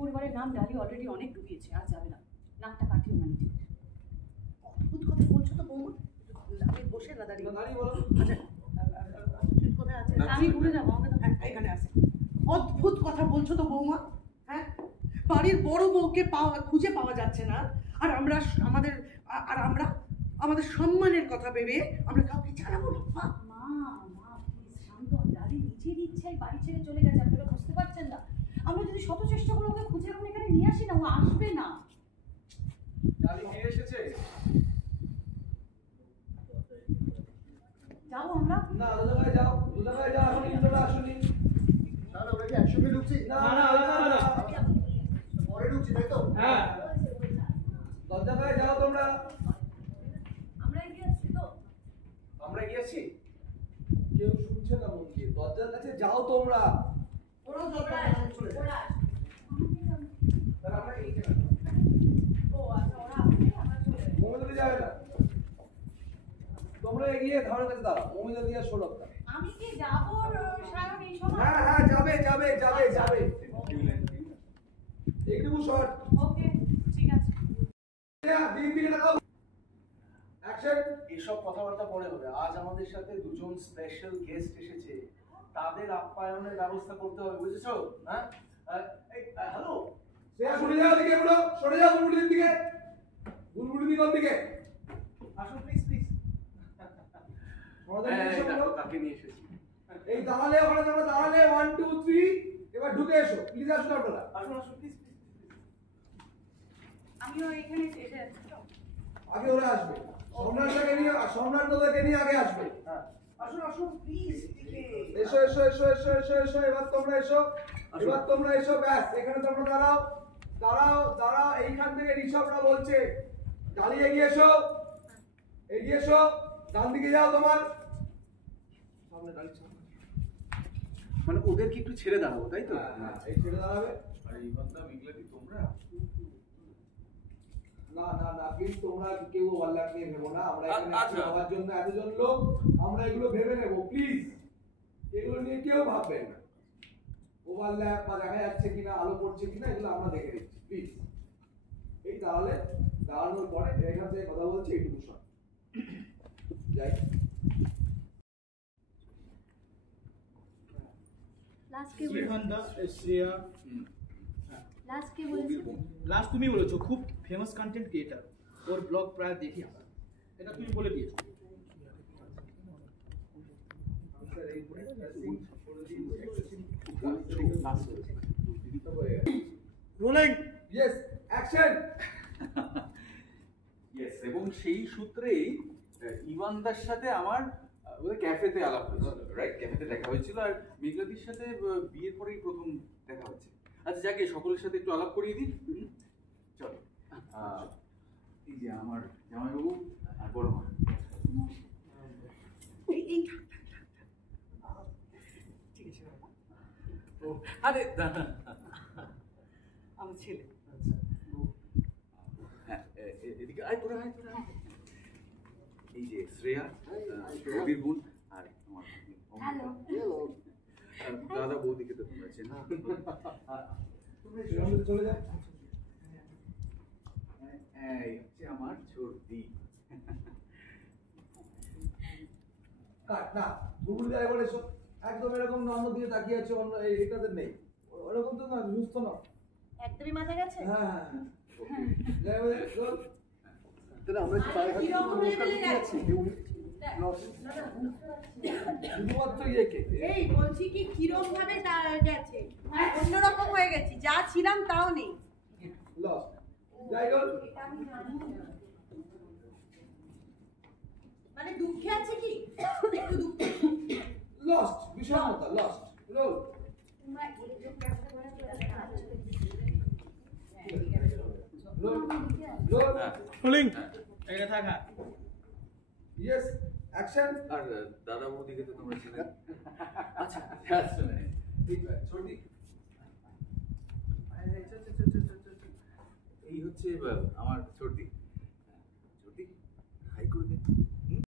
পরিবারের নাম ডালি অলরেডি অনেক ডুবিয়েছে, আর যাবে না। নাকটা কাটিও না নিজে। অদ্ভুত কথা বলছো তো বৌমা। আমি বসে না দাঁড়িয়ে বলো। আচ্ছা তুই কোথায় আছিস? আমি ভুলে যাবো, আমাকে তো এখানে আছে। অদ্ভুত কথা বলছো তো বৌমা। হ্যাঁ, বাড়ির বড় বউকে খুঁজে পাওয়া যাচ্ছে না, আর আমরা আমাদের সম্মানের কথা ভেবে আমরা কাউকে ছাড়াবো না। মা প্লিজ শান্ত হন। ডালি নিজের ইচ্ছায় বাড়ি ছেড়ে চলে গেছে, আপনারা বুঝতে পারছেন না? আমরা যদি শত চেষ্টা করে ওকে খুঁজে এখন এখানে নিয়ে আসি না, ও আসবে না। ডালি ফিরে এসেছে। যাবো আমরা? না, দুলাভাই যাও, এখন ইন্দ্ররা আসুনি। না ওরা কি একসঙ্গে ঢুকছি? না, পরে ঢুকছি, তাই তো? হ্যাঁ, দরজায় যাও তোমরা। আমরা এগিয়ে আসছি তো? আমরা গিয়েছি, কেউ শুনছে না মন দিয়ে। দরজার কাছে যাও তোমরা। ওরাও যাবে, চলে যাবে। তাহলে আমরা এইখানে মমিতা যাবে না, তোমরা এগিয়ে ধারণের কাছে দাঁড়াও। মমিতা দিয়ে শোলকটা। আমি কি যাবো সায়ন এই সময়? হ্যাঁ, যাবে। এইটুকু শর্ট। ওকে, ঠিক আছে। দিকে তাকাও। অ্যাকশন। এসব কথাবার্তা পরে হবে। আজ আমাদের সাথে দুজন স্পেশাল গেস্ট এসেছে, তাদের আপ্যায়নের ব্যবস্থা করতে হবে, বুঝেছো? হ্যাঁ, হ্যালো সরে যাও দিকে, বলো সরে যাও বুলবুলির দিকে। বুলবুলির দিকে আসুন প্লিজ। কাকে নিয়ে এসেছি? এই দাঁড়ালে, ওখানে তোমরা দাঁড়ালে 1 2 3 এবার ঢুকে এসো প্লিজ। আসুন আপনারা, আসুন প্লিজ। আমিও এখানে এসে যাচ্ছি তো। আগে ওরা আসবে, সম্রাটকে নিয়ে আগে আসবে। হ্যাঁ, আসুন প্লিজ। এসো। এবার তোমরা এসো। ব্যাস, এখানে তোমরা দাঁড়াও। এইখান থেকে ঋষভরা বলছে ডালি এগিয়ে এসো। ডান দিকে যাও, তোমার সামনে ডালি মানে ওদেরকে একটু ছেড়ে দাঁড়াবো, তাই তো? হ্যাঁ, এই ছেড়ে দাঁড়াবে। আর এই বান্দা মিগলাটি তোমরা না প্লিজ, তোমরা কেউ ওভারল্যাপ নিয়ে ভেবো না। আমরা এখানে হওয়ার জন্য এতজন লোক, আমরা এগুলো ভেবে নেব প্লিজ। এগুলো নিয়ে কেউ ভাববেন না। ওভারল্যাপ বা দেখা যাচ্ছে কিনা, আলো পড়ছে কিনা, এগুলো আমরা দেখে নিচ্ছি প্লিজ। এই দাঁড়ানোর পরে এখান থেকে কথা বলছি, এইটুকু শোন। যাই লাস্ট তুমি বলেছো খুব ফেমাস কন্টেন্ট ক্রিয়েটার, ওর ব্লগ প্রায় দেখি আমরা, এটা তুমি বলে দিয়েছো। Rolling, yes, action. ইয়েস, এবং সেই সূত্রেই ইভানদার সাথে আমার ক্যাফেতে আলাপ হয়েছিল, রাইট? ক্যাফেতে দেখা হয়েছিল, আর মেঘলাদির সাথে বিয়ের পরেই প্রথম দেখা হচ্ছে। আচ্ছা, যাকে সকলের সাথে একটু আলাপ করিয়ে দিই। চলো, এই যে আমার জামাইবাবু আর বড় মা। আরে আমার ছেলে। হ্যাঁ, এদিকে আয়, তোরা আয়। এই যে শ্রেয়া, রবির বোন, আর আমার দাদা বৌদিকে তো তোমরা চেনো। চলে যাও। এই হচ্ছে আমার ছোটদি। না, গুগল দিয়ে একবার এসো। একদম এরকম অন্য দিয়ে তাকিয়ে আছে, অন্য এটাদের নেই ওরকম তো না, সুস্থ না, একদমই মাথা গেছে। হ্যাঁ। আমরা কি পায়ে হাত নমস্কার দিয়েছি? শুধুমাত্র ইয়েকে এই বলছি কি কিরম ভাবে গেছে, অন্যরকম হয়ে গেছি, যা ছিলাম তাও নেই। লস্ট। যাই হোক, মানে দুঃখে আছে কি, একটু দুঃখে। লস্ট, বিষণ্ণতা, লস্ট। রোল। রোলিং, এটা থাকা। Yes, action. আর দাদা বৌদিকে তো তোমরা চেনো। আচ্ছা, ছোটদি, এই হচ্ছে আমার ছোটদি।